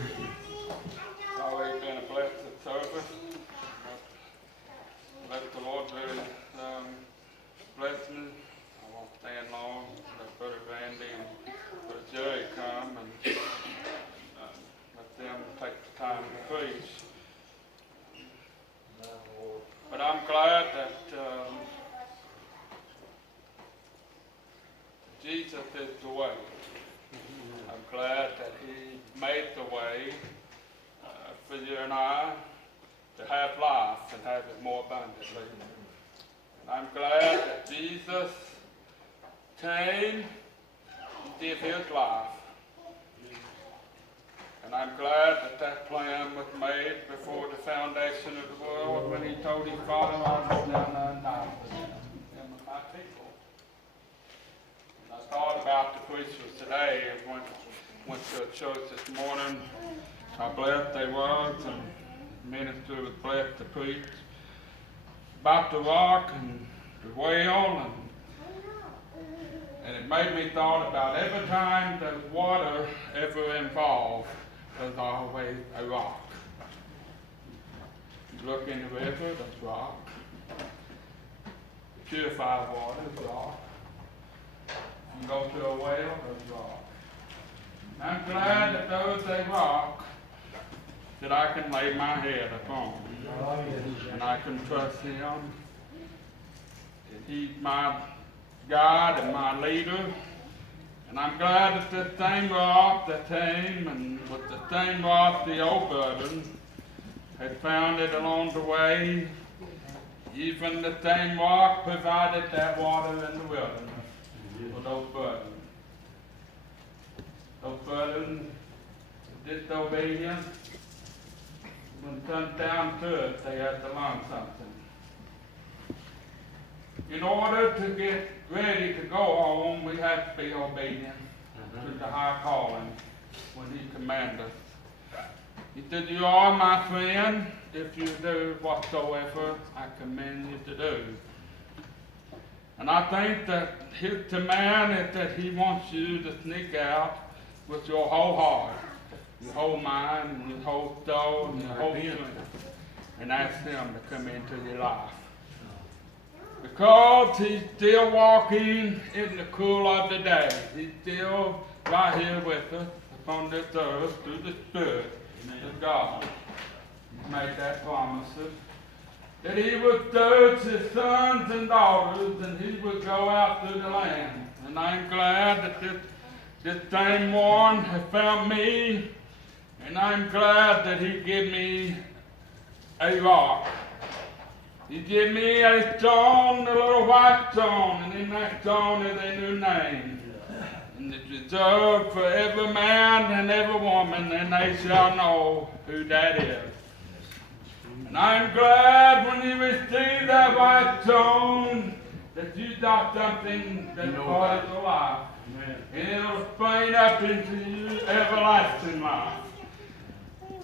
It's always been a blessed service. Let the Lord really bless me. I won't stand long. Let Brother Randy and Brother Jerry come and let them take the time to preach. But I'm glad that Jesus is the way. I'm glad that He made the way for you and I to have life and have it more abundantly. And I'm glad that Jesus came and gave His life. And I'm glad that that plan was made before the foundation of the world when He told His Father, I will now and die for them and my people. And I thought about the preachers today and went to a church this morning. How blessed they was, and the minister was blessed to preach about the rock and the whale, and it made me thought about every time there's water ever involved, there's always a rock. You look in the river, there's rock. Purified water, there's rock. You go to a well, there's rock. And I'm glad that there's a rock that I can lay my head upon. And I can trust Him. And He's my God and my leader. And I'm glad that the same rock that came and with the same rock the old burden had found it along the way. Even the same rock provided that water in the wilderness for those burdens. Those burdens disobedient. When it comes down to it, they have to learn something. In order to get ready to go home, we have to be obedient to the high calling when He commands us. He said, you are my friend if you do whatsoever I command you to do. And I think that His command is that He wants you to sneak out with your whole heart, your whole mind, your whole soul, and your whole strength, and ask Him to come into your life. Because He's still walking in the cool of the day. He's still right here with us upon this earth through the Spirit of God. He's made that promise that He would search His sons and daughters and He would go out through the land. And I'm glad that this same one has found me. And I'm glad that He gave me a rock. He gave me a stone, a little white stone, and in that stone is a new name. And it's reserved for every man and every woman, and they shall know who that is. And I'm glad when you receive that white stone that you got something that's part of your life. And it'll spring up into you everlasting life.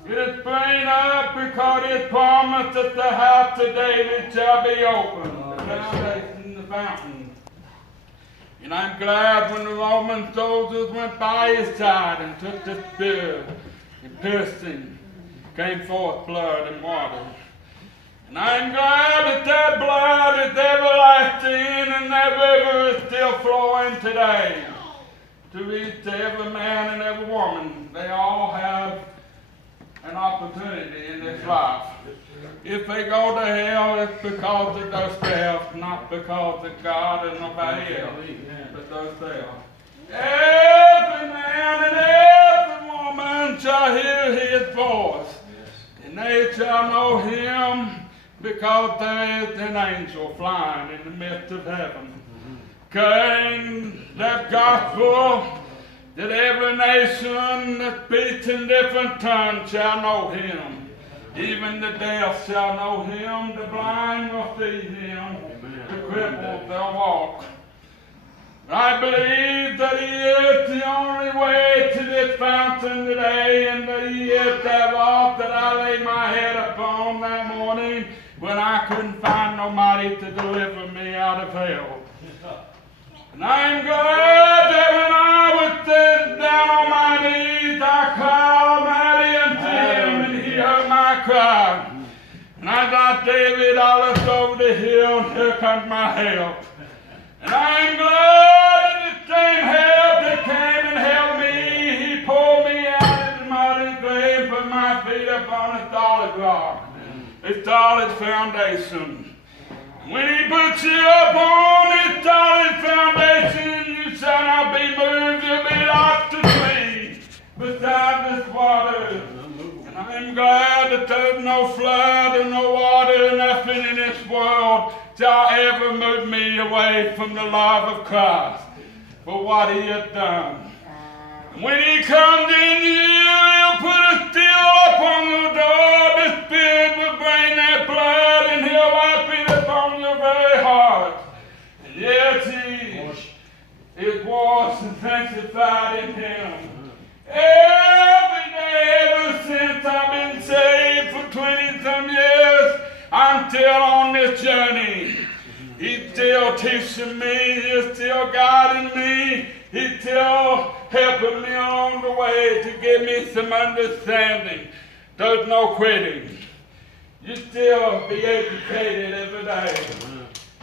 It is sprang up because It promised that the house of David shall be open, the foundation, the fountain. And I'm glad when the Roman soldiers went by His side and took the spear and pierced Him, came forth blood and water. And I'm glad that blood is everlasting and that river is still flowing today to reach every man and every woman. They all have an opportunity in this life. If they go to hell, it's because of themselves, not because of God and nobody else, but themselves. Every man and every woman shall hear His voice, and they shall know Him because there is an angel flying in the midst of heaven, carrying that gospel that every nation that speaks in different tongues shall know Him. Even the deaf shall know Him, the blind will see Him, the crippled they'll walk. I believe that He is the only way to this fountain today, and that He is that rock that I laid my head upon that morning when I couldn't find nobody to deliver me out of hell. And I'm glad that when I was sitting down on my knees, I cried, Almighty cried. And I got David, I looked over the hill, and here comes my help. And I am glad that the same help that came and helped me, he pulled me out of the muddy grave, put my feet upon a solid rock, a solid foundation. When he puts you up on a solid foundation, you shall not be moved, you'll be locked to sleep beside this water. And I'm glad that there's no flood and no water, nothing in this world shall ever move me away from the love of Christ for what he has done. And when he comes in you, he'll put a seal upon your door. The Spirit will bring that blood and he'll wipe it upon your very heart. And yes, he is washed and sanctified in him. Every day ever since I've been saved for 20-some years, I'm still on this journey. He's still teaching me, he's still guiding me, he's still helping me along the way to give me some understanding. There's no quitting. You still be educated every day.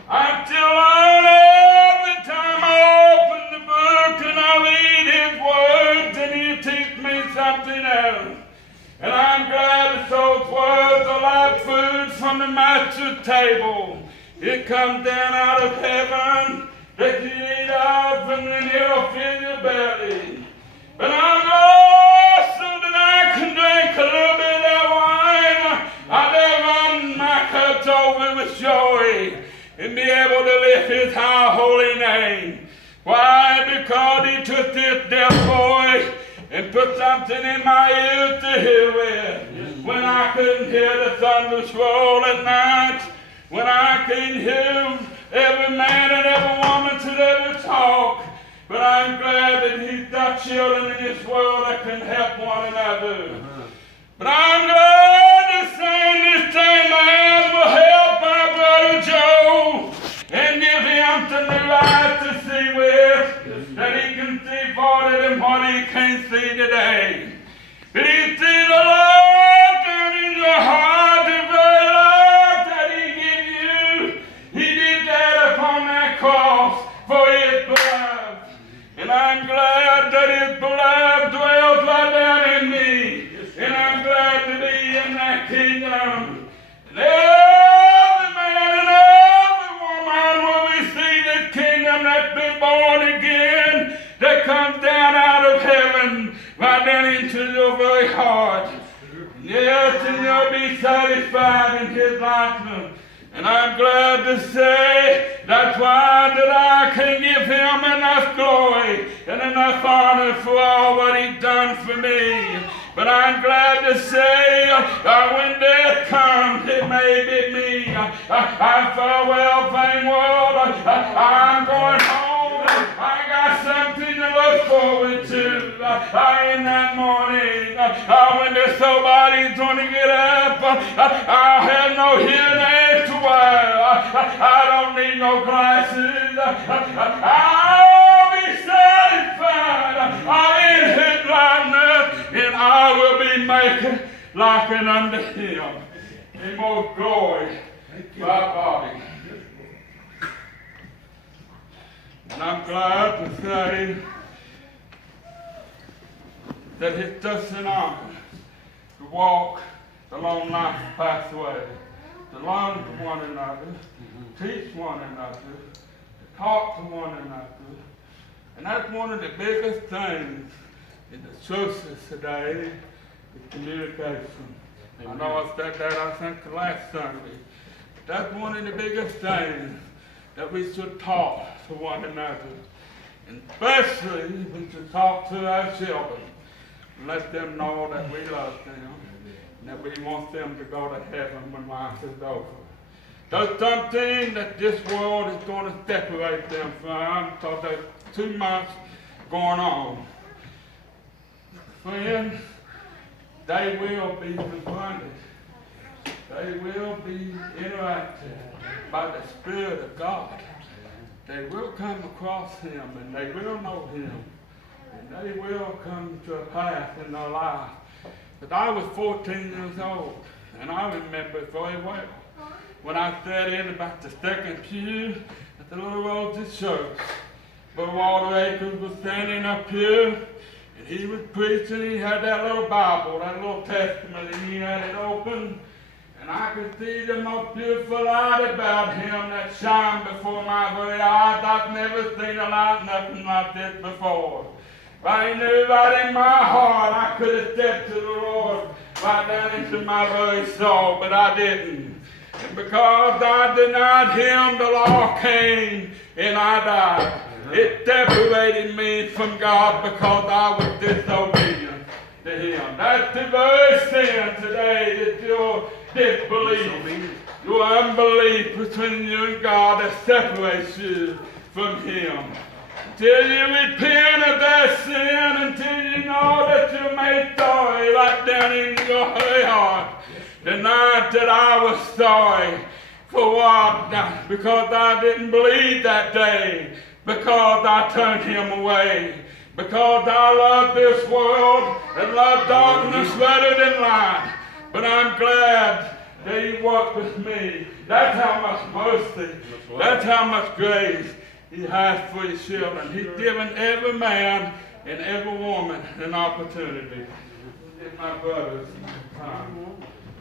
I'm still learning every time I open the book and I read his words and he teach me something else. And I'm glad that those words are like food from the master's table. It comes down out of heaven that you eat of and then it'll fill your belly. But I'm lost so that I can drink a little bit of that wine. I run my cups over with joy and be able to lift his high holy name. Why? Because he took this deaf boy and put something in my ears to hear with. When I couldn't hear the thunders roll at night, when I couldn't hear every man and every woman to ever talk. But I'm glad that he's got children in this world that can help one another. But I'm glad the same man will help my brother Joe and give him some new eyes to see with, that he can see farther than what he can't see today. Did he see the love down in your heart, the very love that he gave you? He did that upon that cross for his blood. And I'm glad that his blood dwells right down in me. And I'm glad to be in that kingdom. And every man and every woman will receive this kingdom that's been born again, that comes down out of heaven, right down into your very heart. Yes, and you'll be satisfied in his likeness. And I'm glad to say that's why that I can give him enough glory and enough honor for all what he's done for me. But I'm glad to say when death comes, it may be me. I farewell, vain world. I'm going home. I got something to look forward to in that morning. When there's somebody's going to get up, I'll have no hearing aids to wear. I don't need no glasses. I'll be satisfied in his likeness, and I will be making like it unto him. In more glory, my body. And I'm glad to say that it's just an honor to walk the long life pathway, to learn from one another, teach one another, to talk to one another. And that's one of the biggest things in the churches today, is communication. Amen. I know I said that, I think, the last Sunday. But that's one of the biggest things that we should talk to one another. And especially, we should talk to our children and let them know that we love them and that we want them to go to heaven when life is over. There's something that this world is going to separate them from, because there's too much going on. Friends, they will be confronted. They will be interacted by the Spirit of God. They will come across him and they will know him. And they will come to a path in their life. But I was 14 years old And I remember it very well. When I sat in about the second pew at the Little Roses Church, Brother Walter Akers was standing up here, and he was preaching. He had that little Bible, that little Testament, and he had it open. And I could see the most beautiful light about him that shined before my very eyes. I've never seen a light, nothing like this before. If I knew right in my heart, I could have stepped to the Lord right down into my very soul, but I didn't. And because I denied him, the law came and I died. It separated me from God because I was disobedient to him. That's the very sin today, that your disbelief, your unbelief between you and God that separates you from him. Until you repent of that sin, until you know that you made sorry right down in your heart. Tonight that I was sorry for what? Because I didn't believe that day. Because I turned him away. Because I love this world and love darkness rather than light. But I'm glad that he walked with me. That's how much mercy, that's how much grace he has for his children. He's given every man and every woman an opportunity. Give my brothers time.